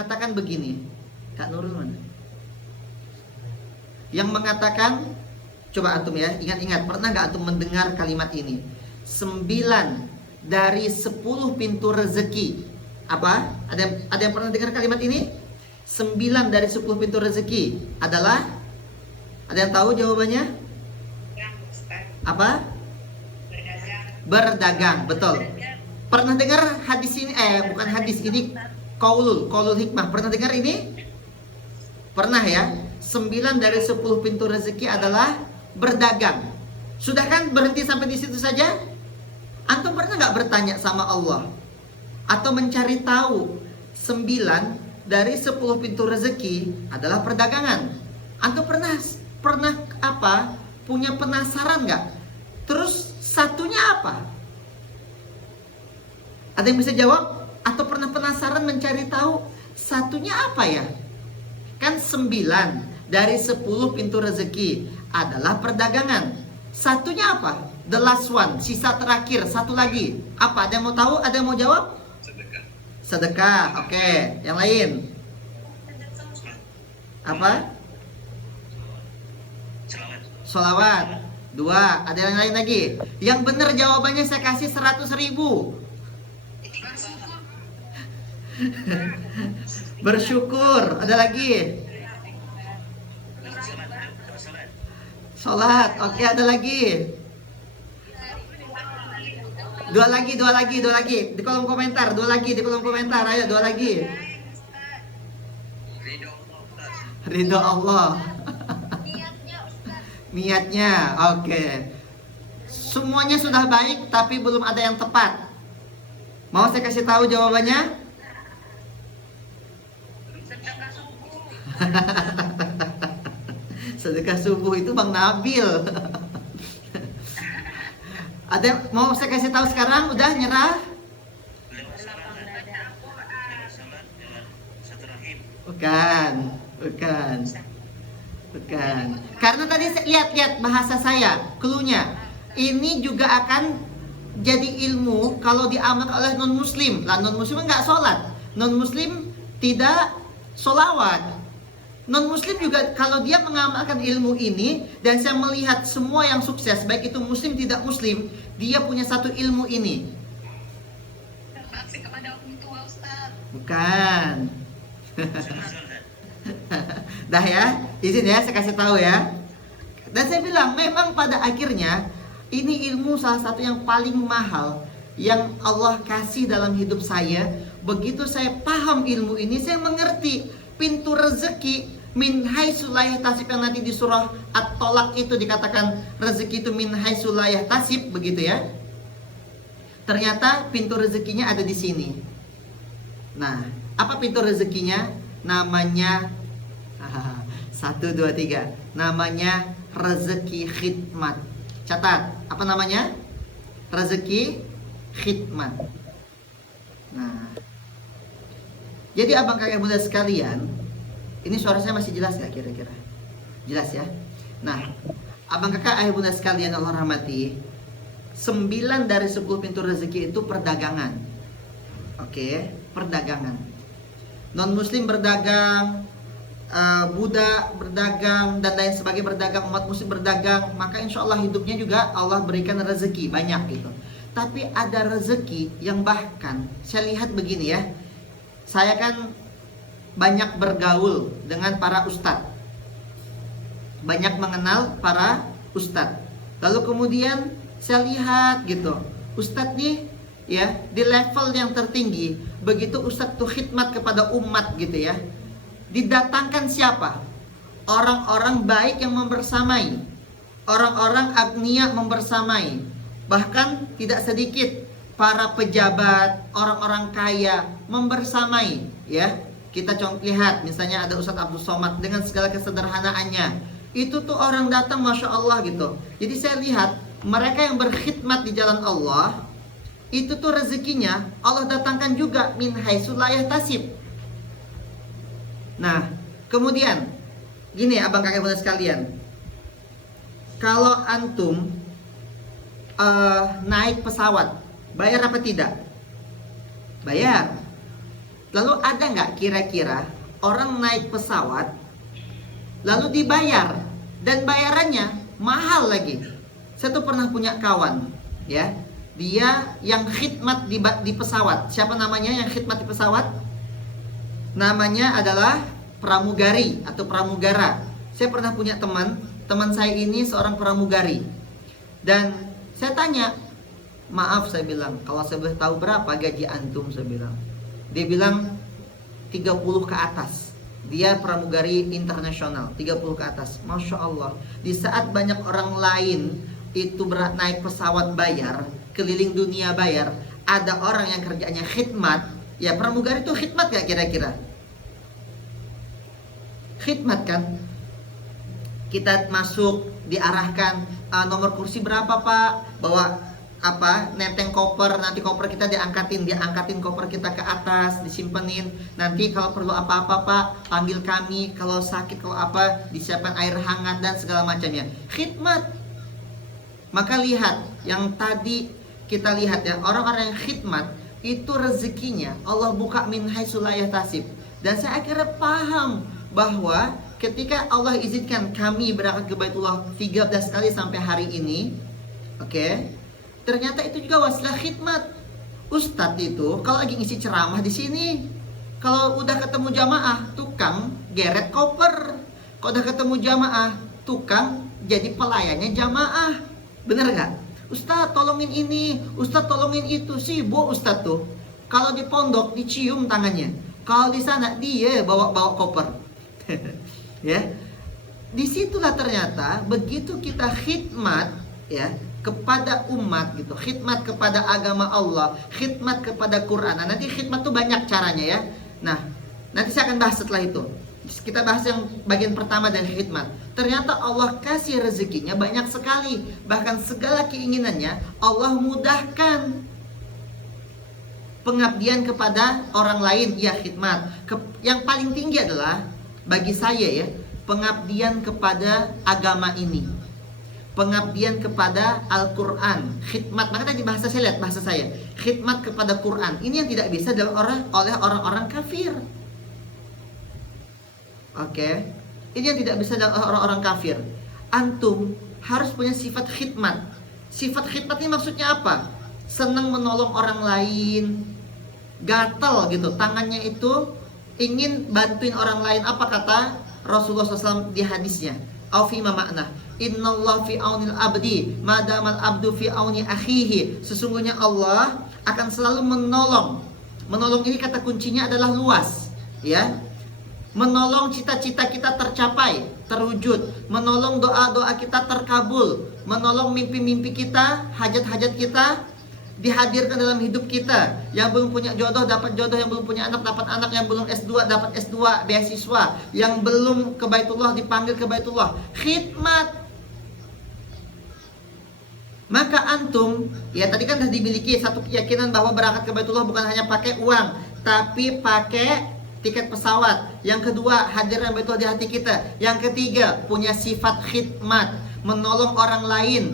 mengatakan begini. Kak Nurul mana? Yang mengatakan, coba antum ya, ingat-ingat, pernah gak antum mendengar kalimat ini? 9 dari 10 pintu rezeki. Apa? Ada yang pernah dengar kalimat ini? 9 dari 10 pintu rezeki adalah, ada yang tahu jawabannya? Apa? Berdagang, betul. Pernah dengar hadis ini? Bukan hadis, ini qaulul hikmah. Pernah dengar ini? Pernah ya? 9 dari 10 pintu rezeki adalah berdagang. Sudah kan berhenti sampai di situ saja? Antum pernah nggak bertanya sama Allah? Atau mencari tahu 9 dari 10 pintu rezeki adalah perdagangan? Antum pernah apa? Punya penasaran nggak? Terus satunya apa? Ada yang bisa jawab? Atau pernah penasaran mencari tahu satunya apa ya? Kan 9 dari 10 pintu rezeki adalah perdagangan. Satunya apa? The last one, sisa terakhir, satu lagi. Apa? Ada yang mau tahu? Ada yang mau jawab? Sedekah. Sedekah, oke. Yang lain? Apa? Sholawat. 2. Ada yang lain lagi? Yang benar jawabannya saya kasih 100.000. Bersyukur. Ada lagi? Sholat. Oke, ada lagi? Dua lagi di kolom komentar. Dua lagi di kolom komentar. Ayo, 2 lagi. Ridho Allah. Niatnya, oke. Semuanya sudah baik, tapi belum ada yang tepat. Mau saya kasih tahu jawabannya? Sedekah subuh itu Bang Nabil. Ada yang mau saya kasih tahu sekarang? Udah nyerah? Bukan. Karena tadi lihat bahasa saya, cluenya. Ini juga akan jadi ilmu kalau diamalkan oleh non muslim. Lah non muslim nggak sholat, non muslim tidak sholawat. Non muslim juga kalau dia mengamalkan ilmu ini, dan saya melihat semua yang sukses, baik itu muslim tidak muslim, dia punya satu ilmu ini. Kepada orang tua, Ustaz. Bukan. Dah ya, izin ya saya kasih tahu ya. Dan saya bilang memang pada akhirnya ini ilmu salah satu yang paling mahal yang Allah kasih dalam hidup saya. Begitu saya paham ilmu ini, saya mengerti pintu rezeki min haitsu la yahtasib, yang nanti di surah At-Tolak itu dikatakan rezeki itu min haitsu la yahtasib, begitu ya. Ternyata pintu rezekinya ada di sini. Nah, apa pintu rezekinya? Namanya 1, 2, 3. Namanya rezeki khidmat. Catat, apa namanya? Rezeki khidmat. Nah, jadi abang kakak bunda sekalian, ini suara saya masih jelas gak kira-kira? Jelas ya? Nah, abang kakak ayah bunda sekalian Allah rahmati, 9 dari 10 pintu rezeki itu perdagangan. Oke, perdagangan. Non muslim berdagang, Buddha berdagang, dan lain sebagainya berdagang, umat muslim berdagang, maka insya Allah hidupnya juga Allah berikan rezeki banyak gitu. Tapi ada rezeki yang bahkan saya lihat begini ya, saya kan banyak bergaul dengan para ustadz, banyak mengenal para ustadz. Lalu kemudian saya lihat gitu, ustadz nih ya di level yang tertinggi, begitu ustadz tuh khidmat kepada umat gitu ya, didatangkan siapa? Orang-orang baik yang membersamai, orang-orang agnia membersamai. Bahkan tidak sedikit para pejabat, orang-orang kaya membersamai ya. Kita contoh lihat misalnya ada Ustadz Abdul Somad dengan segala kesederhanaannya. Itu tuh orang datang Masya Allah gitu. Jadi saya lihat mereka yang berkhidmat di jalan Allah, itu tuh rezekinya Allah datangkan juga min haitsu la yahtasib. Nah, kemudian gini abang kakek bunda sekalian, kalau antum naik pesawat, bayar apa tidak? Bayar. Lalu ada nggak kira-kira orang naik pesawat lalu dibayar dan bayarannya mahal lagi? Saya tuh pernah punya kawan, ya, dia yang khidmat di pesawat. Siapa namanya yang khidmat di pesawat? Namanya adalah pramugari atau pramugara. Saya pernah punya teman saya ini seorang pramugari. Dan saya tanya, maaf saya bilang, kalau saya boleh tahu berapa gaji antum, saya bilang. Dia bilang 30 ke atas. Dia pramugari internasional, 30 ke atas. Masya Allah. Di saat banyak orang lain itu naik pesawat bayar, keliling dunia bayar, ada orang yang kerjanya khidmat. Ya, pramugari itu khidmat gak kira-kira? Khidmat kan? Kita masuk, diarahkan, nomor kursi berapa pak, bawa apa, nenteng koper, nanti koper kita diangkatin koper kita ke atas, disimpenin, nanti kalau perlu apa-apa pak, panggil kami, kalau sakit, kalau apa, disiapkan air hangat dan segala macamnya. Khidmat. Maka lihat, yang tadi kita lihat ya, orang-orang yang khidmat, itu rezekinya Allah buka min haitsu la yahtasib. Dan saya akhirnya paham bahwa ketika Allah izinkan kami berangkat ke Baitullah 13 kali sampai hari ini, oke, ternyata itu juga wasilah khidmat. Ustadz itu kalau lagi ngisi ceramah di sini, kalau udah ketemu jamaah, tukang geret koper. Kalau udah ketemu jamaah, tukang jadi pelayannya jamaah. Bener gak? Ustadz tolongin ini, Ustadz tolongin itu. Sibuk Ustadz tuh. Kalau di pondok dicium tangannya, kalau di sana dia bawa koper. Ya, disitulah ternyata begitu kita khidmat ya kepada umat gitu, khidmat kepada agama Allah, khidmat kepada Quran. Nah, nanti khidmat tuh banyak caranya ya. Nah, nanti saya akan bahas setelah itu. Kita bahas yang bagian pertama dari khidmat. Ternyata Allah kasih rezekinya banyak sekali, bahkan segala keinginannya Allah mudahkan. Pengabdian kepada orang lain ya khidmat. Yang paling tinggi adalah bagi saya ya, pengabdian kepada agama ini, pengabdian kepada Al-Quran, khidmat. Maka tadi bahasa saya, lihat bahasa saya, khidmat kepada Quran. Ini yang tidak bisa oleh orang-orang kafir. Oke, ini yang tidak bisa oleh orang-orang kafir. Antum harus punya sifat khidmat. Sifat khidmat ini maksudnya apa? Senang menolong orang lain, gatel gitu, tangannya itu ingin bantuin orang lain. Apa kata Rasulullah SAW di hadisnya? Aufima makna, Innallah fi aunil abdi, madamal abdu fi auni akhihi. Sesungguhnya Allah akan selalu menolong. Menolong ini kata kuncinya adalah luas, ya. Menolong cita-cita kita tercapai, terwujud. Menolong doa-doa kita terkabul. Menolong mimpi-mimpi kita, hajat-hajat kita dihadirkan dalam hidup kita. Yang belum punya jodoh dapat jodoh, yang belum punya anak dapat anak, yang belum S2 dapat S2 beasiswa, yang belum ke Baitullah dipanggil ke Baitullah. Khidmat. Maka antum, ya tadi kan sudah dimiliki satu keyakinan bahwa berangkat ke Baitullah bukan hanya pakai uang, tapi pakai tiket pesawat. Yang kedua, hadirnya Baitullah di hati kita. Yang ketiga, punya sifat khidmat, menolong orang lain.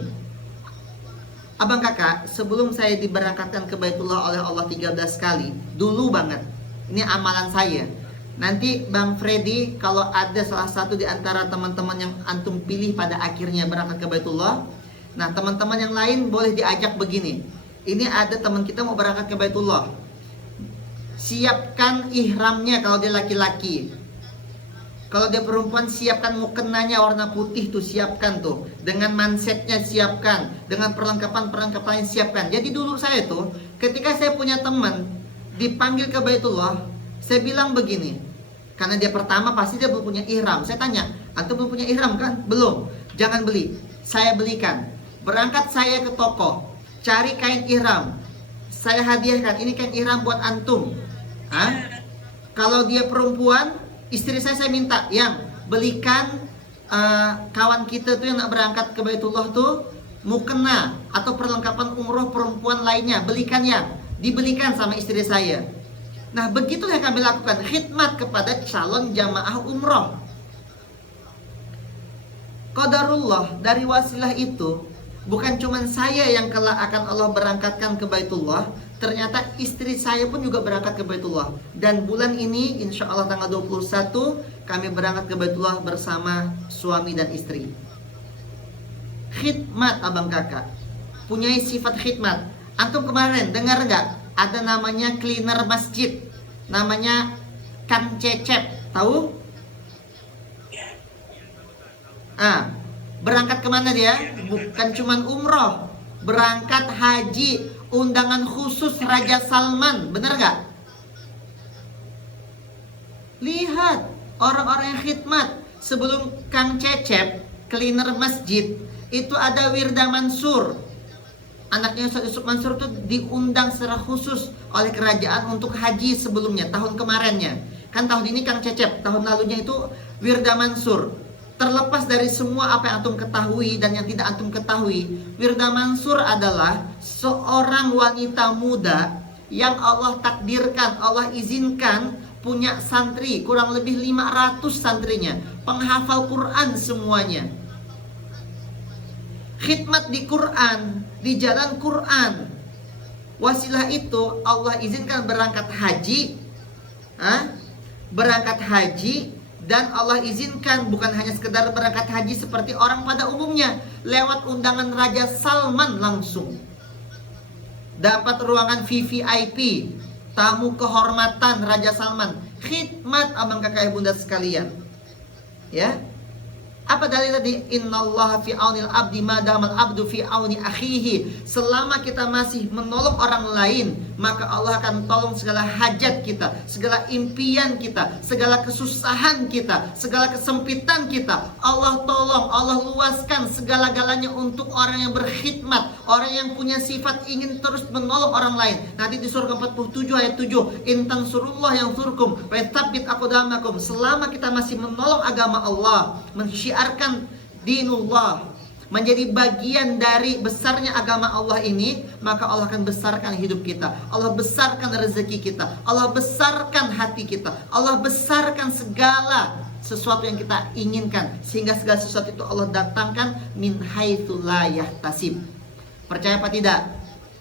Abang kakak, sebelum saya diberangkatkan ke Baitullah oleh Allah 13 kali, dulu banget, ini amalan saya. Nanti Bang Freddy, kalau ada salah satu di antara teman-teman yang antum pilih pada akhirnya berangkat ke Baitullah, nah teman-teman yang lain boleh diajak begini. Ini ada teman kita mau berangkat ke Baitullah, siapkan ihramnya kalau dia laki-laki. Kalau dia perempuan, siapkan mukenanya warna putih tuh, siapkan tuh. Dengan mansetnya siapkan, dengan perlengkapan-perlengkapannya siapkan. Jadi dulu saya tuh, ketika saya punya teman dipanggil ke Baitullah, saya bilang begini, karena dia pertama pasti dia belum punya ihram. Saya tanya, antum belum punya ihram kan? Belum. Jangan beli, saya belikan. Berangkat saya ke toko, cari kain ihram, saya hadiahkan. Ini kain ihram buat antum. Kalau dia perempuan, istri saya minta yang belikan kawan kita tuh yang nak berangkat ke Baitullah tuh mukena atau perlengkapan umroh perempuan lainnya, belikan yang dibelikan sama istri saya. Nah begitu yang kami lakukan, khidmat kepada calon jamaah umroh. Qadarullah, dari wasilah itu bukan cuma saya yang kelak akan Allah berangkatkan ke Baitullah, ternyata istri saya pun juga berangkat ke Baitullah. Dan bulan ini insya Allah tanggal 21 kami berangkat ke Baitullah bersama suami dan istri. Khidmat abang kakak, punya sifat khidmat. Antum kemarin dengar nggak? Ada namanya cleaner masjid, namanya Kang Cecep, tahu? Berangkat kemana dia? Bukan cuman umroh, berangkat haji, undangan khusus Raja Salman, bener nggak? Lihat orang-orang yang khidmat. Sebelum Kang Cecep cleaner masjid, itu ada Wirda Mansur, anaknya Ustaz Yusuf Mansur, itu diundang secara khusus oleh kerajaan untuk haji sebelumnya, tahun kemarinnya. Kan tahun ini Kang Cecep, tahun lalunya itu Wirda Mansur. Terlepas dari semua apa yang antum ketahui dan yang tidak antum ketahui, Wirda Mansur adalah seorang wanita muda yang Allah takdirkan, Allah izinkan punya santri, kurang lebih 500 santrinya, penghafal Quran semuanya. Khidmat di Quran, di jalan Quran. Wasilah itu Allah izinkan berangkat haji, berangkat haji. Dan Allah izinkan bukan hanya sekedar berangkat haji seperti orang pada umumnya, lewat undangan Raja Salman langsung. Dapat ruangan VVIP, tamu kehormatan Raja Salman. Khidmat abang kakak ibunda sekalian. Ya. Apa dalil tadi? Innallaha fi aunil abdi madamal abdu fi auni akhihi. Selama kita masih menolong orang lain, maka Allah akan tolong segala hajat kita, segala impian kita, segala kesusahan kita, segala kesempitan kita. Allah tolong, Allah luaskan segala-galanya untuk orang yang berkhidmat, orang yang punya sifat ingin terus menolong orang lain. Nanti di surga 47 ayat 7, in tansurullah yansurkum wa yatsabbit aqdamakum. Selama kita masih menolong agama Allah, mensyiarkan dinullah, menjadi bagian dari besarnya agama Allah ini, maka Allah akan besarkan hidup kita, Allah besarkan rezeki kita, Allah besarkan hati kita, Allah besarkan segala sesuatu yang kita inginkan, sehingga segala sesuatu itu Allah datangkan min haitsu la yahtasib. Percaya apa tidak?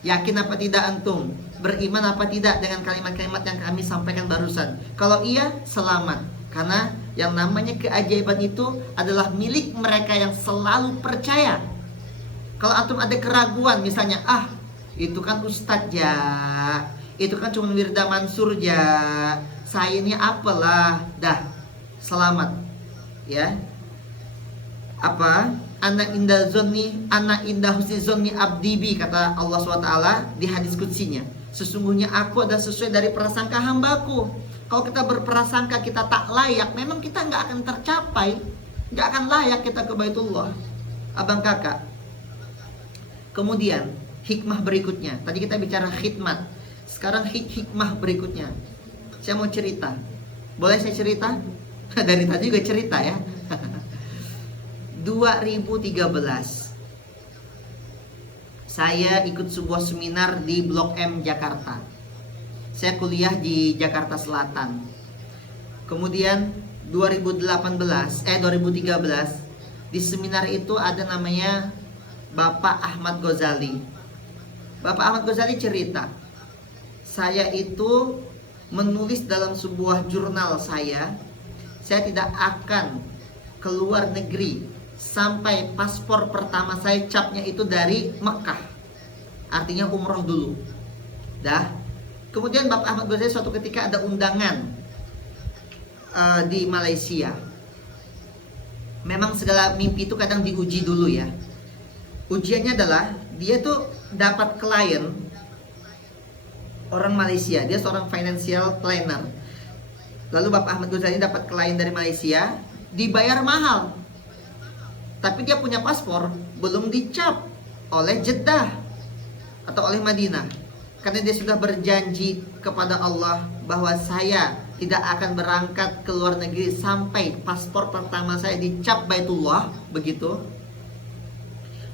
Yakin apa tidak antum? Beriman apa tidak dengan kalimat-kalimat yang kami sampaikan barusan? Kalau iya, selamat. Karena yang namanya keajaiban itu adalah milik mereka yang selalu percaya. Kalau antum ada keraguan, misalnya, itu kan Ustadz ya, itu kan cuma Wirda Mansur ya, saya ini apalah, dah, selamat. Ya. Anak indah zonni, anak indah husni zonni abdibi, kata Allah SWT di hadis kutsinya. Sesungguhnya aku adalah sesuai dari prasangka hambaku. Kalau kita berprasangka kita tak layak, memang kita nggak akan tercapai, nggak akan layak kita ke Baitullah, abang kakak. Kemudian hikmah berikutnya, tadi kita bicara khidmat, sekarang hikmah berikutnya. Saya mau cerita, boleh saya cerita? Dari tadi juga cerita ya. 2013 saya ikut sebuah seminar di Blok M Jakarta. Saya kuliah di Jakarta Selatan. Kemudian 2013 di seminar itu ada namanya Bapak Ahmad Ghazali. Bapak Ahmad Ghazali cerita, saya itu menulis dalam sebuah jurnal saya tidak akan keluar negeri sampai paspor pertama saya capnya itu dari Mekah. Artinya umroh dulu. Kemudian Bapak Ahmad Ghazali suatu ketika ada undangan di Malaysia. Memang segala mimpi itu kadang diuji dulu ya. Ujiannya adalah dia tuh dapat klien orang Malaysia. Dia seorang financial planner. Lalu Bapak Ahmad Ghazali dapat klien dari Malaysia, dibayar mahal. Tapi dia punya paspor belum dicap oleh Jeddah atau oleh Madinah. Karena dia sudah berjanji kepada Allah bahwa saya tidak akan berangkat ke luar negeri sampai paspor pertama saya dicap Baitullah, begitu.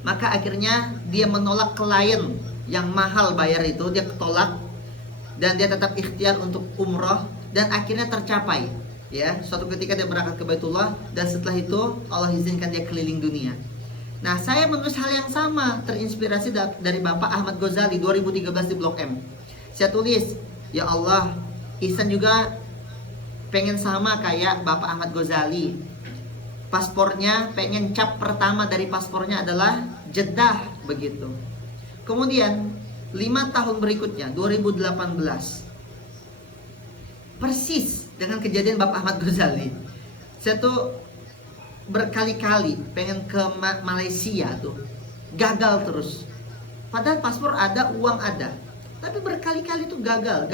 Maka akhirnya dia menolak klien yang mahal bayar itu, dia tolak. Dan dia tetap ikhtiar untuk umroh, dan akhirnya tercapai. Ya, suatu ketika dia berangkat ke Baitullah, dan setelah itu Allah izinkan dia keliling dunia. Nah, saya menulis hal yang sama, terinspirasi dari Bapak Ahmad Ghazali 2013 di Blok M. Saya tulis, ya Allah, Ihsan juga pengen sama kayak Bapak Ahmad Ghazali. Paspornya pengen cap pertama dari paspornya adalah Jeddah begitu. Kemudian 5 tahun berikutnya 2018, persis dengan kejadian Bapak Ahmad Ghazali, saya tuh berkali-kali pengen ke Malaysia tuh, gagal terus. Padahal paspor ada, uang ada, tapi berkali-kali tuh gagal.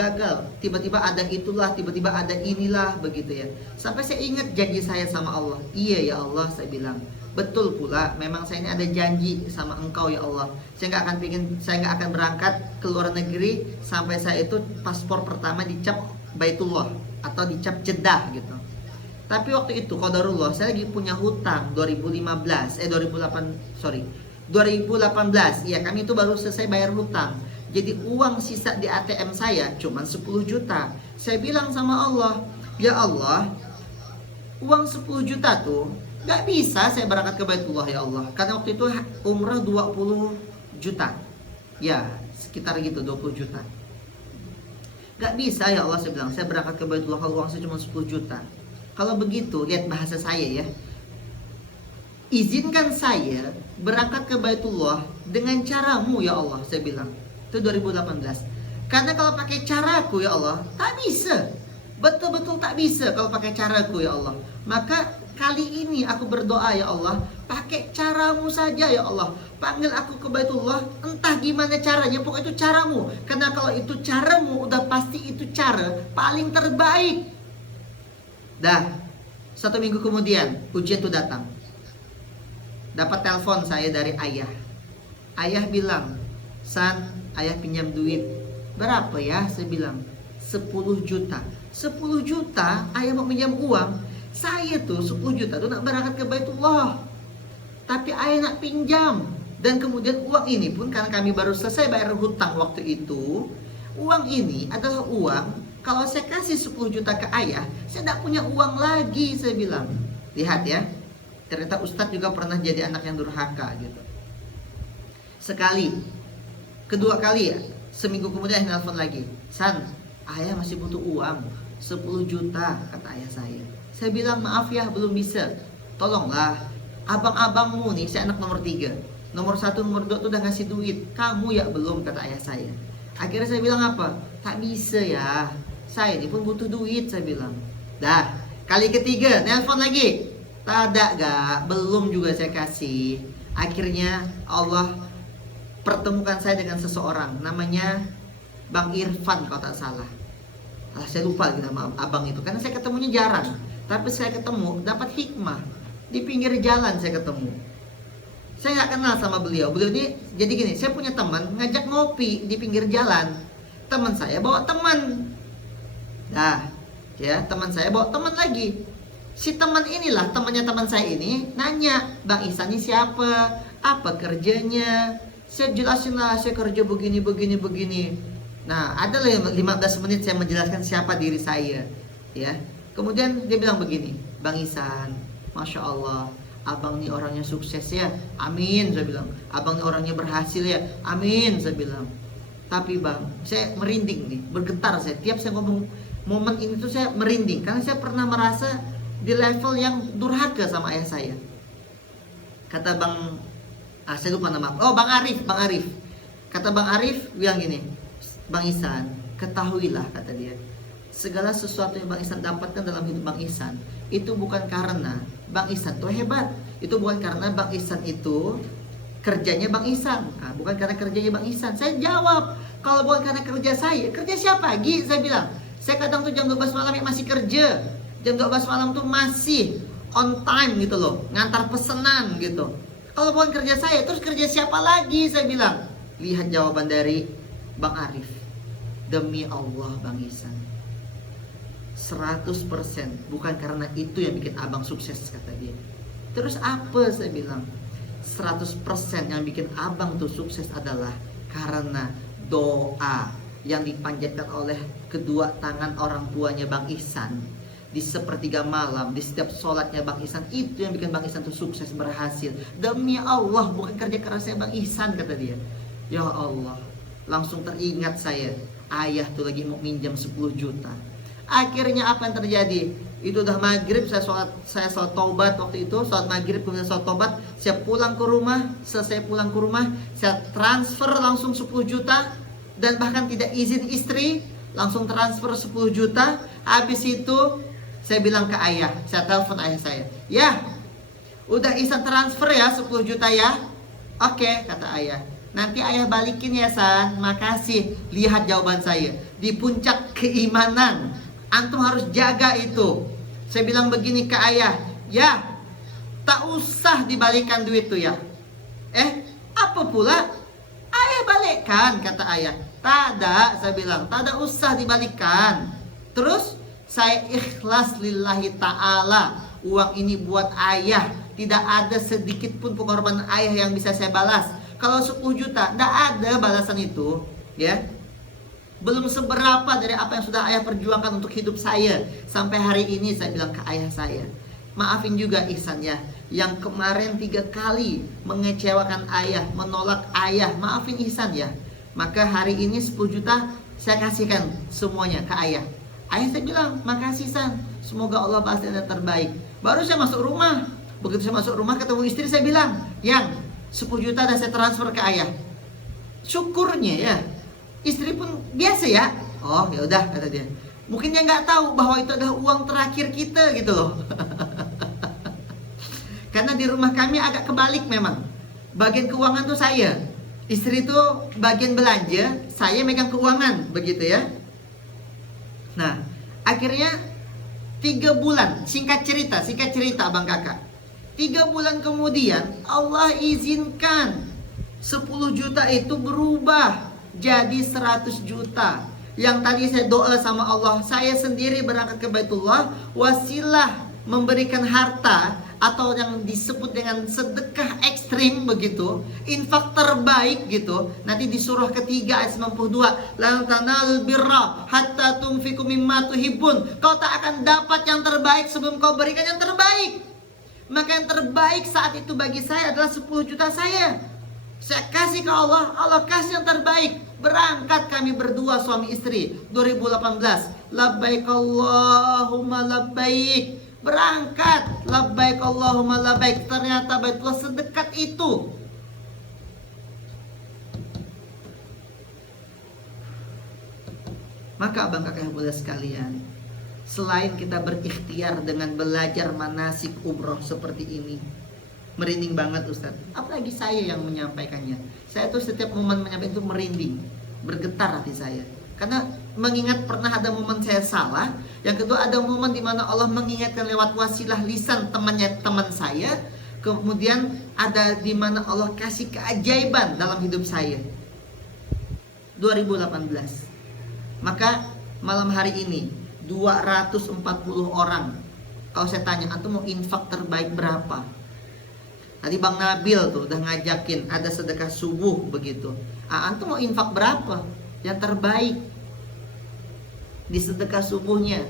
Tiba-tiba ada itulah, tiba-tiba ada inilah begitu ya. Sampai saya ingat janji saya sama Allah. Iya ya Allah, saya bilang, betul pula, memang saya ini ada janji sama Engkau ya Allah. Saya nggak akan berangkat ke luar negeri sampai saya itu paspor pertama dicap Baitullah atau dicap Jeddah gitu. Tapi waktu itu qadarullah, saya lagi punya hutang 2018. Ya, kami itu baru selesai bayar hutang. Jadi uang sisa di ATM saya cuma 10 juta. Saya bilang sama Allah, ya Allah, uang 10 juta tuh gak bisa saya berangkat ke Baitullah ya Allah. Karena waktu itu umrah 20 juta. Ya, sekitar gitu 20 juta. Gak bisa ya Allah, saya bilang, saya berangkat ke Baitullah kalau uang saya cuma 10 juta. Kalau begitu, lihat bahasa saya ya. Izinkan saya berangkat ke Baitullah dengan caramu ya Allah, saya bilang. Itu 2018. Karena kalau pakai caraku ya Allah, tak bisa. Betul-betul tak bisa kalau pakai caraku ya Allah. Maka kali ini aku berdoa ya Allah, pakai caramu saja ya Allah. Panggil aku ke Baitullah, entah gimana caranya, pokoknya itu caramu. Karena kalau itu caramu, udah pasti itu cara paling terbaik. Dah, 1 minggu kemudian ujian itu datang. Dapat telepon saya dari ayah. Ayah bilang, San, ayah pinjam duit. Berapa ya? Saya bilang, 10 juta. 10 juta ayah mau pinjam uang. Saya tuh 10 juta tuh nak berangkat ke Baitullah, tapi ayah nak pinjam. Dan kemudian uang ini pun karena kami baru selesai bayar hutang waktu itu, uang ini adalah uang, kalau saya kasih 10 juta ke ayah, saya tidak punya uang lagi, saya bilang. Lihat ya, ternyata Ustadz juga pernah jadi anak yang durhaka gitu. Sekali, kedua kali ya, seminggu kemudian ayah nelfon lagi. San, ayah masih butuh uang 10 juta, kata ayah saya. Saya bilang, maaf ya, belum bisa. Tolonglah, abang-abangmu nih, saya anak nomor 3. Nomor 1, nomor 2 tuh udah ngasih duit. Kamu ya belum, kata ayah saya. Akhirnya saya bilang apa? Tak bisa ya, saya ini pun butuh duit, saya bilang. Dah, kali ketiga, nelpon lagi. Tak ada gak, belum juga saya kasih. Akhirnya Allah pertemukan saya dengan seseorang, namanya Bang Irfan kalau tak salah. Saya lupa gitu nama abang itu, karena saya ketemunya jarang. Tapi saya ketemu, dapat hikmah. Di pinggir jalan saya ketemu. Saya nggak kenal sama beliau. Beliau ini jadi gini, saya punya teman ngajak ngopi di pinggir jalan. Teman saya bawa teman. Nah, ya teman saya bawa teman lagi. Si teman inilah, temannya teman saya ini nanya, Bang Ihsan ini siapa? Apa kerjanya? Saya jelasin lah, saya kerja begini. Nah, ada lah 15 menit saya menjelaskan siapa diri saya. Ya. Kemudian dia bilang begini, Bang Ihsan, Masya Allah, abang ini orangnya sukses ya, amin, saya bilang. Abang ini orangnya berhasil ya, amin, saya bilang. Tapi bang, saya merinding nih, bergetar saya. Tiap saya ngomong momen ini tuh saya merinding, karena saya pernah merasa di level yang durhaka sama ayah saya. Kata bang, saya lupa nama, Bang Arif. Kata Bang Arif bilang gini, Bang Ihsan, ketahuilah, kata dia, segala sesuatu yang Bang Ihsan dapatkan dalam hidup Bang Ihsan, itu bukan karena Bang Ihsan tuh hebat. Itu bukan karena Bang Ihsan itu kerjanya Bang Ihsan. Nah, bukan karena kerjanya Bang Ihsan. Saya jawab, kalau bukan karena kerja saya, kerja siapa? Saya bilang, saya kadang tuh jam 12 malam masih kerja. Jam 12 malam tuh masih on time gitu loh, ngantar pesanan gitu. Kalau bukan kerja saya, terus kerja siapa lagi? Saya bilang. Lihat jawaban dari Bang Arif. Demi Allah Bang Ihsan, 100% bukan karena itu yang bikin abang sukses, kata dia. Terus apa? Saya bilang, 100% yang bikin abang tuh sukses adalah karena doa yang dipanjatkan oleh kedua tangan orang tuanya Bang Ihsan di sepertiga malam, di setiap sholatnya Bang Ihsan. Itu yang bikin Bang Ihsan tuh sukses, berhasil. Demi Allah, bukan kerja kerasnya Bang Ihsan, kata dia. Ya Allah, langsung teringat saya ayah tuh lagi mau minjam 10 juta. Akhirnya apa yang terjadi? Itu udah maghrib, saya sholat taubat waktu itu, sholat maghrib kemudian sholat taubat, saya pulang ke rumah, selesai pulang ke rumah, saya transfer langsung 10 juta, dan bahkan tidak izin istri, langsung transfer 10 juta. Habis itu saya bilang ke ayah, saya telepon ayah saya, ya udah Ihsan transfer ya 10 juta ya. Oke, kata ayah, nanti ayah balikin ya San, makasih. Lihat jawaban saya, di puncak keimanan, antum harus jaga itu. Saya bilang begini ke ayah, ya tak usah dibalikan duit tuh ya. Apa pula? Ayah balikkan, kata ayah. Tada, saya bilang, tada usah dibalikan. Terus saya ikhlas lillahi ta'ala, uang ini buat ayah. Tidak ada sedikit pun pengorbanan ayah yang bisa saya balas. Kalau 10 juta, tidak ada balasan itu, ya. Belum seberapa dari apa yang sudah ayah perjuangkan untuk hidup saya. Sampai hari ini saya bilang ke ayah saya, maafin juga Ihsan ya, yang kemarin 3 kali mengecewakan ayah, menolak ayah, maafin Ihsan ya. Maka hari ini 10 juta saya kasihkan semuanya ke ayah. Ayah saya bilang, makasih San, semoga Allah balas dengan terbaik. Baru saya masuk rumah, begitu saya masuk rumah ketemu istri, saya bilang, yang 10 juta dah saya transfer ke ayah. Syukurnya ya, istri pun biasa ya. Oh ya udah, kata dia. Mungkin dia nggak tahu bahwa itu adalah uang terakhir kita gitu loh. Karena di rumah kami agak kebalik memang. Bagian keuangan tuh saya, istri tuh bagian belanja, saya megang keuangan, begitu ya. Nah, akhirnya 3 bulan, singkat cerita abang kakak, 3 bulan kemudian Allah izinkan 10 juta itu berubah jadi 100 juta. Yang tadi saya doa sama Allah, saya sendiri berangkat ke Baitullah, wasilah memberikan harta atau yang disebut dengan sedekah ekstrim begitu, infak terbaik gitu. Nanti di surah ketiga ayat 92, lan tanalul birra hatta tunfiqu mimma tuhibbun. Kau tak akan dapat yang terbaik sebelum kau berikan yang terbaik. Maka yang terbaik saat itu bagi saya adalah 10 juta saya. Saya kasih ke Allah, Allah kasih yang terbaik. Berangkat kami berdua suami istri 2018. Labbaik Allahumma labbaik. Berangkat, labbaik Allahumma labbaik. Ternyata Baitullah sedekat itu. Maka abang kakak yang mulia sekalian, selain kita berikhtiar dengan belajar manasik umroh seperti ini, merinding banget Ustaz, apalagi saya yang menyampaikannya. Saya tuh setiap momen menyampaikan itu merinding, bergetar hati saya. Karena mengingat pernah ada momen saya salah. Yang kedua ada momen di mana Allah mengingatkan lewat wasilah lisan teman saya. Kemudian ada di mana Allah kasih keajaiban dalam hidup saya. 2018. Maka malam hari ini 240 orang. Kalau saya tanya, antum mau infak terbaik berapa? Tadi Bang Nabil tuh udah ngajakin ada sedekah subuh begitu. Antum mau infak berapa? Yang terbaik di sedekah subuhnya.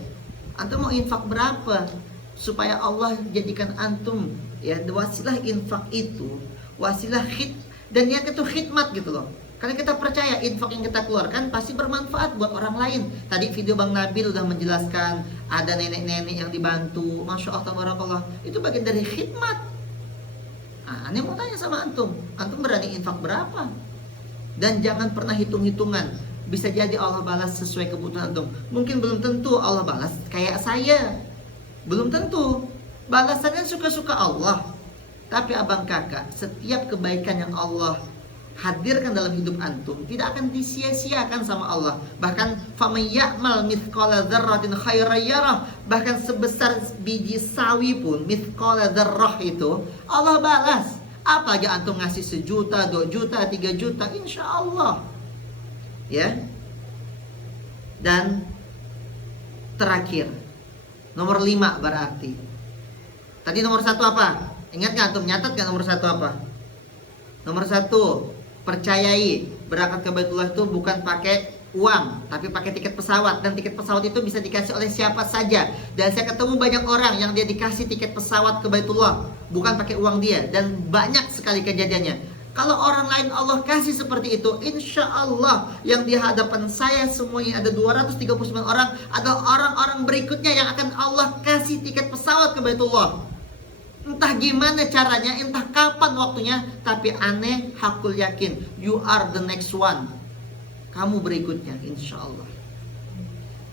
Antum mau infak berapa supaya Allah jadikan antum ya wasilah infak itu, wasilah dan niat itu khidmat gitu loh. Karena kita percaya infak yang kita keluarkan pasti bermanfaat buat orang lain. Tadi video Bang Nabil udah menjelaskan ada nenek-nenek yang dibantu, Masya Allah tabarakallah. Itu bagian dari khidmat. Aneh mau tanya sama antum berani infak berapa? Dan jangan pernah hitung-hitungan. Bisa jadi Allah balas sesuai kebutuhan antum. Mungkin belum tentu Allah balas kayak saya. Belum tentu. Balasannya suka-suka Allah. Tapi abang kakak, setiap kebaikan yang Allah hadirkan dalam hidup antum tidak akan disia-siakan sama Allah. Bahkan faman ya'mal mithqala dzarratin khairan yarah, bahkan sebesar biji sawi pun mithqala dzarrah itu Allah balas. Apa aja antum ngasih 1 juta, 2 juta, 3 juta, insya Allah. Ya. Dan terakhir, nomor 5 berarti. Tadi nomor 1 apa? Ingat gak antum? Nyatat gak nomor 1 apa? Nomor 1, percayai berangkat ke Baitullah itu bukan pakai uang, tapi pakai tiket pesawat. Dan tiket pesawat itu bisa dikasih oleh siapa saja. Dan saya ketemu banyak orang yang dia dikasih tiket pesawat ke Baitullah bukan pakai uang dia. Dan banyak sekali kejadiannya. Kalau orang lain Allah kasih seperti itu, insya Allah yang di hadapan saya semuanya ada 239 orang adalah orang-orang berikutnya yang akan Allah kasih tiket pesawat ke Baitullah. Entah gimana caranya, entah kapan waktunya, tapi aneh hakul yakin, you are the next one. Kamu berikutnya, insya Allah.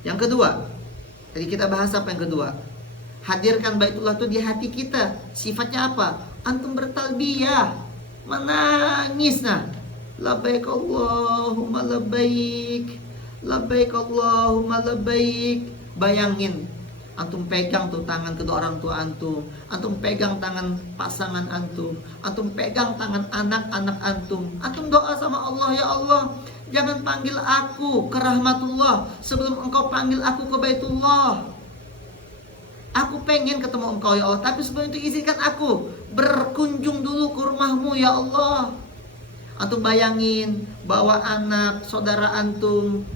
Yang kedua, tadi kita bahas apa yang kedua? Hadirkan Baitullah itu di hati kita. Sifatnya apa? Antum bertalbiyah, menangis nah. Labbaik Allahumma labbaik, labbaik Allahumma labbaik. Bayangin, antum pegang tuh tangan kedua orang tua antum pegang tangan pasangan antum pegang tangan anak-anak antum doa sama Allah, ya Allah, jangan panggil aku ke rahmatullah sebelum engkau panggil aku ke Baitullah. Aku pengen ketemu engkau ya Allah, tapi sebelum itu izinkan aku berkunjung dulu ke rumahmu ya Allah. Antum bayangin bawa anak saudara antum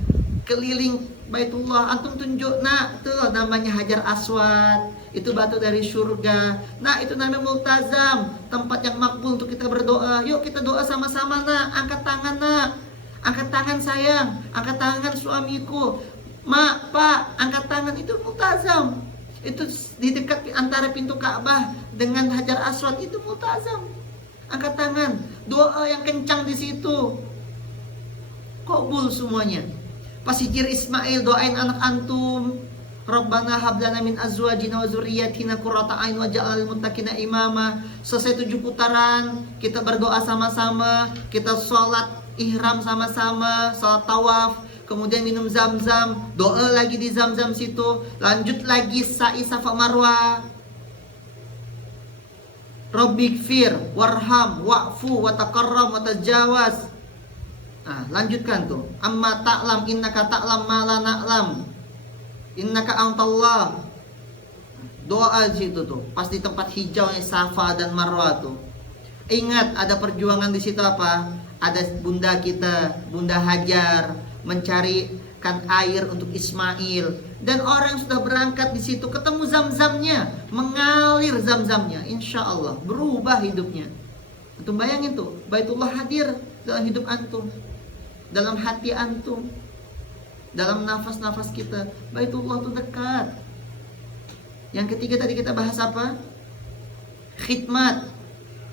keliling Baitullah, antum tunjuk, nak tuh namanya Hajar Aswad, itu batu dari surga. Nah itu namanya multazam, tempat yang makbul untuk kita berdoa. Yuk kita doa sama-sama nak, angkat tangan nak, angkat tangan sayang, angkat tangan suamiku, mak, pak, angkat tangan, itu multazam. Itu di dekat antara pintu Ka'bah dengan Hajar Aswad, itu multazam. Angkat tangan, doa yang kencang di situ, kabul semuanya. Pas hijir Ismail, doain anak antum, Rabbana hablana min azwajina wa dzurriyyatina qurrata a'yun waj'alna lil muttaqina imama. Selesai 7 putaran, kita berdoa sama-sama, kita sholat ihram sama-sama, sholat tawaf, kemudian minum zam-zam, doa lagi di zam-zam situ, lanjut lagi sa'i safa marwah. Rabbighfir warham wa'fu wa taqarram wa tajawaz. Nah, lanjutkan tuh. Amma ta'lam innaka ta'lam ma la na'lam. Innaka antallah. Doa di situ tuh. Pas di tempat hijau nih Safa dan Marwah tuh. Ingat ada perjuangan di situ apa? Ada bunda kita, Bunda Hajar, mencarikan air untuk Ismail, dan orang yang sudah berangkat di situ ketemu zam-zamnya, mengalir zam-zamnya, insya Allah berubah hidupnya. Antum bayangin tuh, Baitullah hadir dalam hidup antum, dalam hati antum, dalam nafas-nafas kita. Baitullah itu dekat. Yang ketiga tadi kita bahas apa? Khidmat.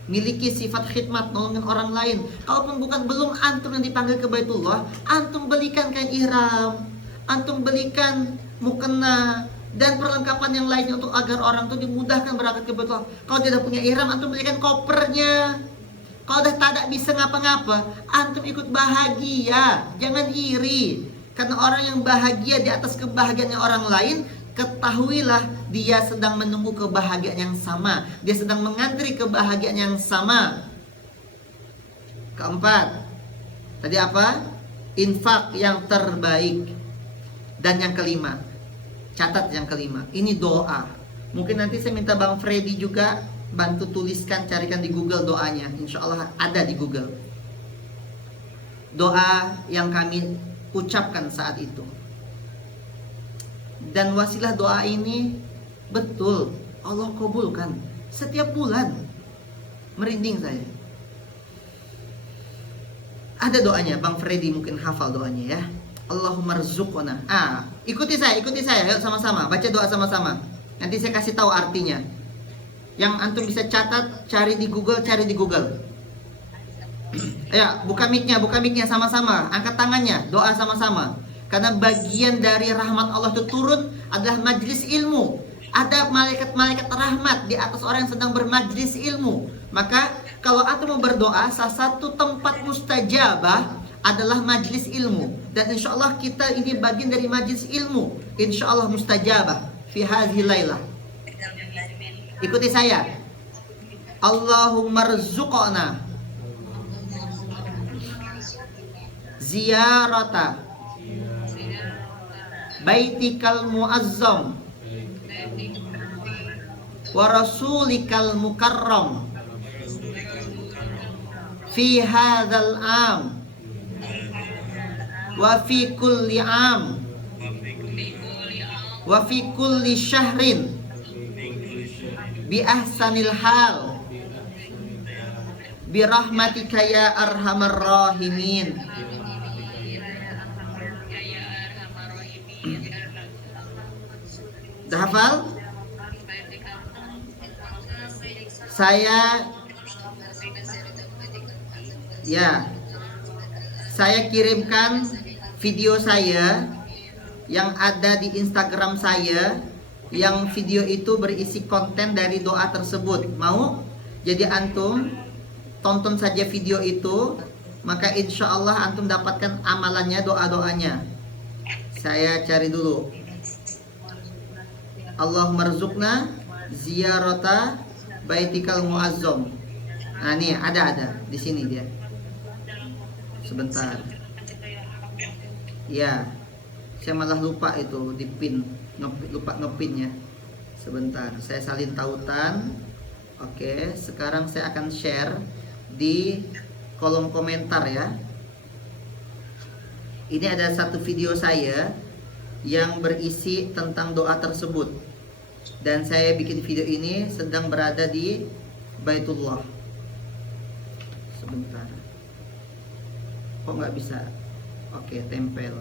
Miliki sifat khidmat, nolongin orang lain. Kalaupun belum antum yang dipanggil ke Baitullah, antum belikan kain ihram, antum belikan mukena dan perlengkapan yang lainnya untuk agar orang itu dimudahkan berangkat ke Baitullah. Kalau tidak punya ihram, antum belikan kopernya. Kalau udah tak bisa ngapa-ngapa, antum ikut bahagia, jangan iri. Karena orang yang bahagia di atas kebahagiaannya orang lain, ketahuilah dia sedang menunggu kebahagiaan yang sama, dia sedang mengantri kebahagiaan yang sama. Keempat, tadi apa? Infak yang terbaik. Dan yang kelima, catat yang kelima, ini doa. Mungkin nanti saya minta Bang Freddy juga bantu tuliskan, carikan di Google doanya. Insya Allah ada di Google. Doa yang kami ucapkan saat itu. Dan wasilah doa ini betul Allah kabulkan setiap bulan. Merinding saya. Ada doanya, Bang Freddy mungkin hafal doanya ya. Allahumma rzuqna. Ikuti saya, yuk sama-sama baca doa sama-sama. Nanti saya kasih tahu artinya. Yang antum bisa catat, cari di Google. Ya, buka mic-nya sama-sama. Angkat tangannya, doa sama-sama. Karena bagian dari rahmat Allah itu turun adalah majlis ilmu. Ada malaikat-malaikat rahmat di atas orang yang sedang bermajlis ilmu. Maka kalau antum mau berdoa, salah satu tempat mustajabah adalah majlis ilmu. Dan insya Allah kita ini bagian dari majlis ilmu. Insya Allah mustajabah fi hadhihi lailah. Ikuti saya. Allahumma rzuqna ziyarata baitikal muazzam wa rasulikal mukarram fi hadzal am wa fi kulli am wa fi kulli syahrin bi ahsanil hal birahmatika ya arhamar rahimin. Dah hafal? Saya kirimkan video saya yang ada di Instagram saya, yang video itu berisi konten dari doa tersebut. Mau? Jadi antum tonton saja video itu, maka insya Allah antum dapatkan amalannya, doa-doanya. Saya cari dulu. Allahumma rzuqna ziyarata baitikal muazzam. Nah, nih ada di sini dia. Sebentar. Ya. Saya malah lupa itu di pin, lupa ngepinnya. Sebentar, saya salin tautan. Oke, sekarang saya akan share di kolom komentar ya. Ini ada satu video saya yang berisi tentang doa tersebut. Dan saya bikin video ini sedang berada di Baitullah. Sebentar. Kok nggak bisa? Oke, tempel.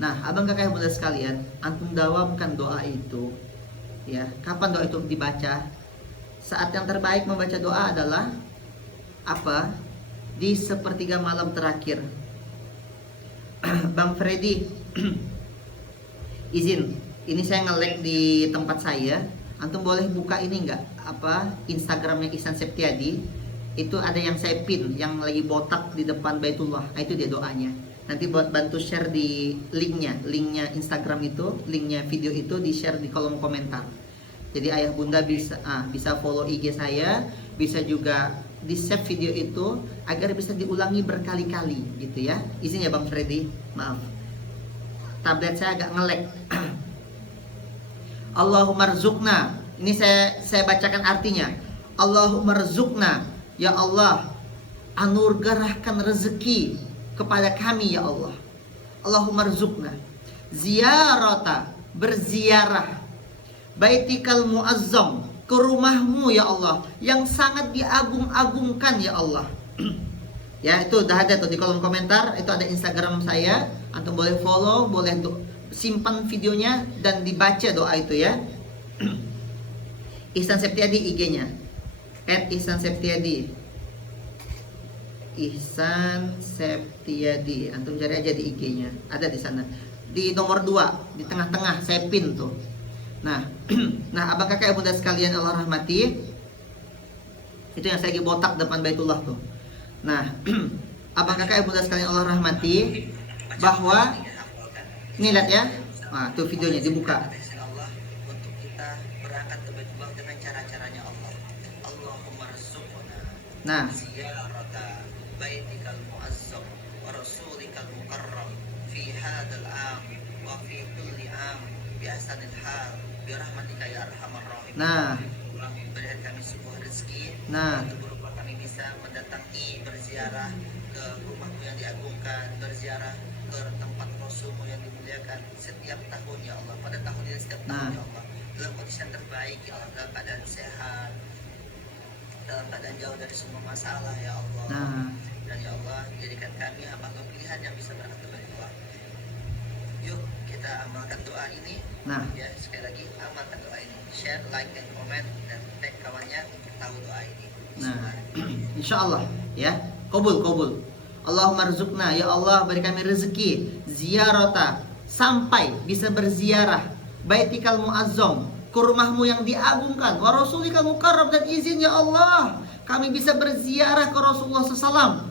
Nah, abang kakak yang muda sekalian, antum dawamkan doa itu. Ya, kapan doa itu dibaca? Saat yang terbaik membaca doa adalah apa? Di sepertiga malam terakhir. Bang Freddy, izin, ini saya nge-lag di tempat saya. Antum boleh buka ini nggak? Apa Instagramnya Ihsan Septiadi? Itu ada yang saya pin, yang lagi botak di depan Baitullah. Nah, itu dia doanya. Nanti buat bantu share di linknya Instagram itu, linknya video itu di share di kolom komentar. Jadi ayah bunda bisa follow IG saya, bisa juga di save video itu agar bisa diulangi berkali-kali gitu ya. Izin ya Bang Freddy, maaf. Tablet saya agak nge-lag. Allahumma rzuqna. Ini saya bacakan artinya. Allahumma rzuqna. Ya Allah, anugerahkan rezeki kepada kami ya Allah. Allahumma rzuqna ziyarata, berziarah, baitikal muazzam, ke rumahmu ya Allah yang sangat diagung-agungkan ya Allah. Ya, itu udah ada tuh di kolom komentar, itu ada Instagram saya. Antum boleh follow, boleh simpan videonya dan dibaca doa itu ya. Ihsan Septiadi IG-nya @ihsanseptiadi. Ihsan Septiadi, antum cari aja di IG-nya, ada di sana. Di nomor 2, di tengah-tengah saya pin tuh. Nah, abang kakak bunda sekalian Allah rahmati, itu yang saya lagi botak depan Baitullah tuh. Nah, abang kakak bunda sekalian Allah rahmati, bahwa ini lihat ya, nah tuh videonya dibuka. Untuk kita berangkat ke Baitullah dengan cara-caranya Allah. Allahumma rzuqna. Nah, baitikal muazzam wa rasulikal mukarram fi hadzal am wa fi kulli am bi ahsanil hal bi rahmatika ya arhamar rahimin. Nah, berikan kami sebuah rezeki. Nah, untuk berupa kami bisa mendatangi, berziarah ke rumahmu yang diagungkan, berziarah ke tempat Rasulmu yang dimuliakan setiap tahun ya Allah, pada tahun ini setiap tahun ya Allah, dalam kondisi yang terbaik ya Allah, dalam keadaan sehat, dalam keadaan jauh dari semua masalah ya Allah. Dan ya Allah, jadikan kami hamba pilihan yang bisa berangkat ke Baitullah. Yuk kita amalkan doa ini. Nah, ya sekali lagi amalkan doa ini. Share, like, dan komen, dan tag kawannya untuk tahu doa ini. Nah, insya Allah ya, kabul. Allahumma rzuqna, ya Allah beri kami rezeki ziyarata, sampai bisa berziarah baitikal muazzam, ke rumahmu yang diagungkan, wa rasulikal mukarram, dan izin ya Allah kami bisa berziarah ke Rasulullah SAW.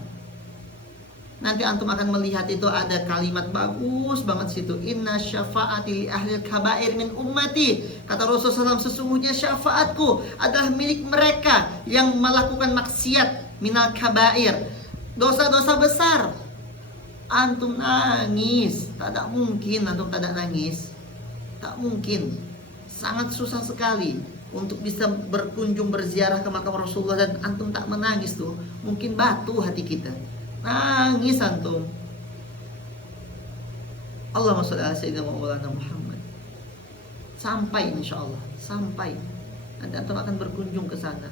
Nanti antum akan melihat itu ada kalimat bagus banget situ. Inna syafa'ati li ahlil kabair min ummati. Kata Rasulullah SAW, sesungguhnya syafaatku adalah milik mereka yang melakukan maksiat minal kabair, dosa-dosa besar. Antum nangis, tak mungkin antum tak nangis. Tak mungkin. Sangat susah sekali untuk bisa berkunjung berziarah ke makam Rasulullah dan antum tak menangis tuh. Mungkin batu hati kita. Nangis antum. Allahumma sholli ala sayyidina Maulana Muhammad. Sampai insya Allah, sampai. Nanti antum akan berkunjung ke sana.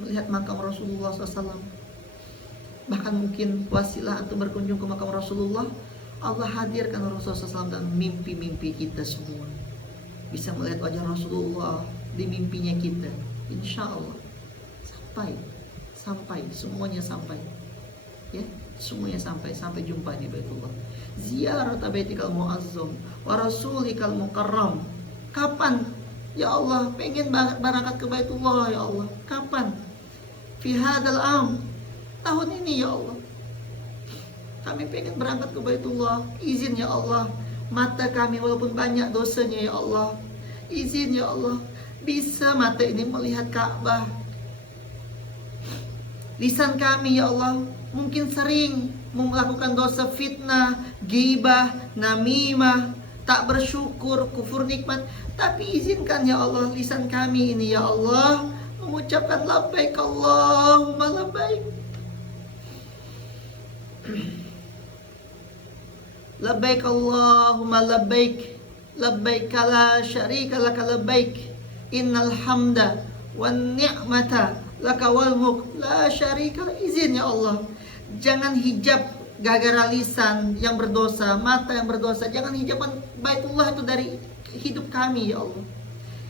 melihat makam Rasulullah SAW. Bahkan mungkin wasilah antum berkunjung ke makam Rasulullah, Allah hadirkan Rasulullah SAW dalam mimpi-mimpi kita semua. Bisa melihat wajah Rasulullah di mimpinya kita. Insya Allah sampai semuanya sampai, ya, semuanya sampai jumpa di Baitullah. Ziarah Baitikal Muazzam wa Rasulikal Mukarram. Kapan? Ya Allah, pengen banget berangkat ke Baitullah ya Allah. Kapan? Fi hadal am, tahun ini ya Allah. Kami pengen berangkat ke Baitullah. Izin ya Allah. Mata kami walaupun banyak dosanya ya Allah, izin ya Allah, bisa mata ini melihat Ka'bah. Lisan kami ya Allah mungkin sering melakukan dosa fitnah, ghibah, namimah, tak bersyukur, kufur nikmat. Tapi izinkan ya Allah lisan kami ini ya Allah mengucapkan labbaik Allahumma labbaik. Labbaik Allahumma labbaik, labbaik la syarika laka labbaik, innal hamda wan ni'mata laka wal mulk la syarika. Izin ya Allah, jangan hijab gara-gara lisan yang berdosa, mata yang berdosa. Jangan hijabkan Baitullah itu dari hidup kami ya Allah.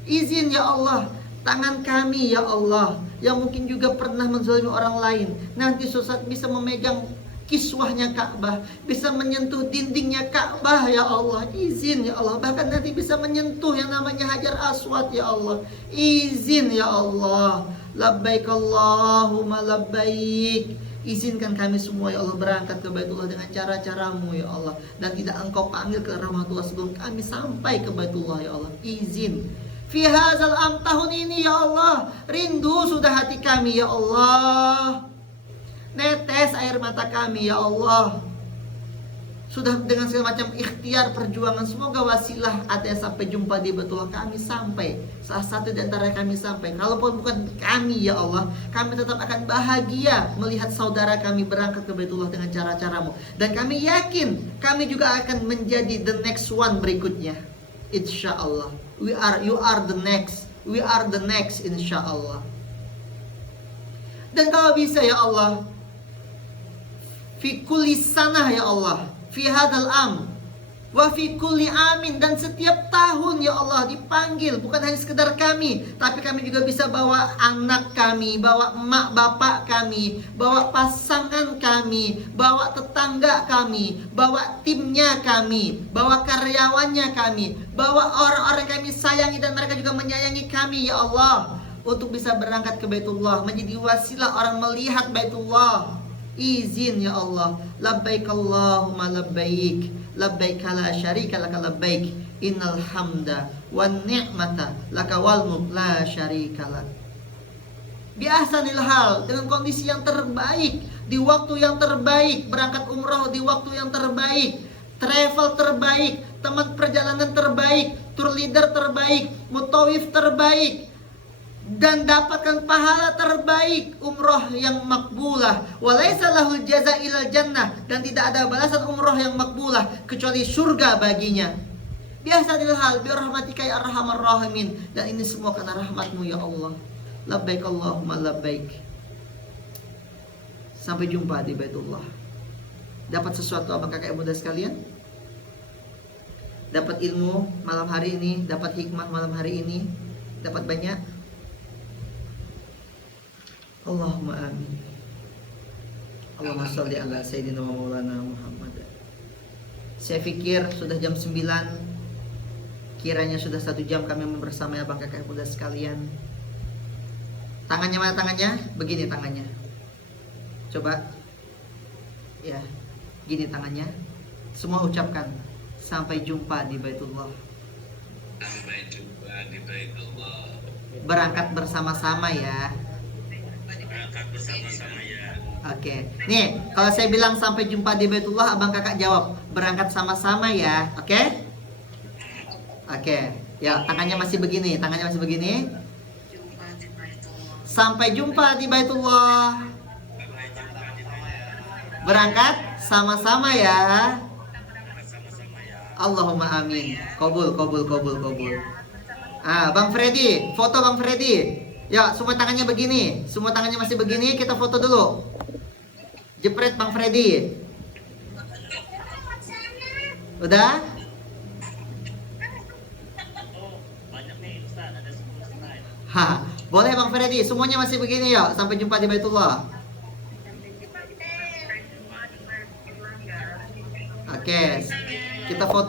Izin ya Allah, tangan kami ya Allah yang mungkin juga pernah menzalimi orang lain, nanti suatu saat bisa memegang kiswahnya Ka'bah, bisa menyentuh dindingnya Ka'bah ya Allah. Izin ya Allah, bahkan nanti bisa menyentuh yang namanya Hajar Aswad ya Allah. Izin ya Allah. Labbaik Allahumma labbaik. Izinkan kami semua ya Allah berangkat ke Baitullah dengan cara-caramu ya Allah, dan tidak engkau panggil ke rahmatullah sebelum kami sampai ke Baitullah ya Allah. Izin fi hadzal am, tahun ini ya Allah, rindu sudah hati kami ya Allah, netes air mata kami ya Allah, sudah dengan segala macam ikhtiar perjuangan. Semoga wasilah ada sampai jumpa di Baitullah, kami sampai, salah satu di antara kami sampai. Kalaupun bukan kami ya Allah, kami tetap akan bahagia melihat saudara kami berangkat ke Baitullah dengan cara-caramu. Dan kami yakin kami juga akan menjadi the next one berikutnya, insya Allah. You are the next, we are the next insya Allah. Dan kalau bisa ya Allah, fi kulli sanah ya Allah, fi hadal am, wa fi kulli amin, dan setiap tahun ya Allah dipanggil, bukan hanya sekedar kami, tapi kami juga bisa bawa anak kami, bawa emak bapak kami, bawa pasangan kami, bawa tetangga kami, bawa timnya kami, bawa karyawannya kami, bawa orang-orang kami sayangi dan mereka juga menyayangi kami ya Allah, untuk bisa berangkat ke Baitullah, menjadi wasilah orang melihat Baitullah. Izin ya Allah. Labbaik Allahumma labbaik, labbaik la syarika laka labbaik, innal hamda wan ni'mata laka wal mulk la syarika lak. Bi ahsanil hal, dengan kondisi yang terbaik, di waktu yang terbaik, berangkat umrah di waktu yang terbaik, travel terbaik, teman perjalanan terbaik, tour leader terbaik, mutawif terbaik, dan dapatkan pahala terbaik, umroh yang makbulah. Walaysa lahul jaza ilal jannah, dan tidak ada balasan umroh yang makbulah kecuali surga baginya. Biasadil hal bi rahmatika ya arhamar rahimin, dan ini semua karena rahmatmu ya Allah. Labbaik Allahumma labbaik. Sampai jumpa di Baitullah. Dapat sesuatu abang kakak muda sekalian? Dapat ilmu malam hari ini, dapat hikmah malam hari ini, dapat banyak. Allahumma amin. Allahumma sholli ala sayyidina wa maulana Muhammad. Saya pikir sudah jam 9, kiranya sudah 1 jam kami bersama abang kakak muda sekalian. Tangannya mana tangannya? Begini tangannya. Coba. Ya, gini tangannya. Semua ucapkan sampai jumpa di Baitullah. Sampai jumpa di Baitullah. Berangkat bersama-sama ya. Bersama-sama ya. Oke. Nih, kalau saya bilang sampai jumpa di Baitullah, abang kakak jawab berangkat sama-sama ya. Oke? Oke. Ya, tangannya masih begini, tangannya masih begini. Sampai jumpa di Baitullah. Berangkat sama-sama ya. Allahumma amin. Qabul. Bang Freddy, foto Bang Freddy. Ya, semua tangannya begini. Semua tangannya masih begini, kita foto dulu. Jepret Bang Freddy. Udah? Hah, boleh Bang Freddy, semuanya masih begini yuk. Sampai jumpa di Baitullah. Oke, kita foto.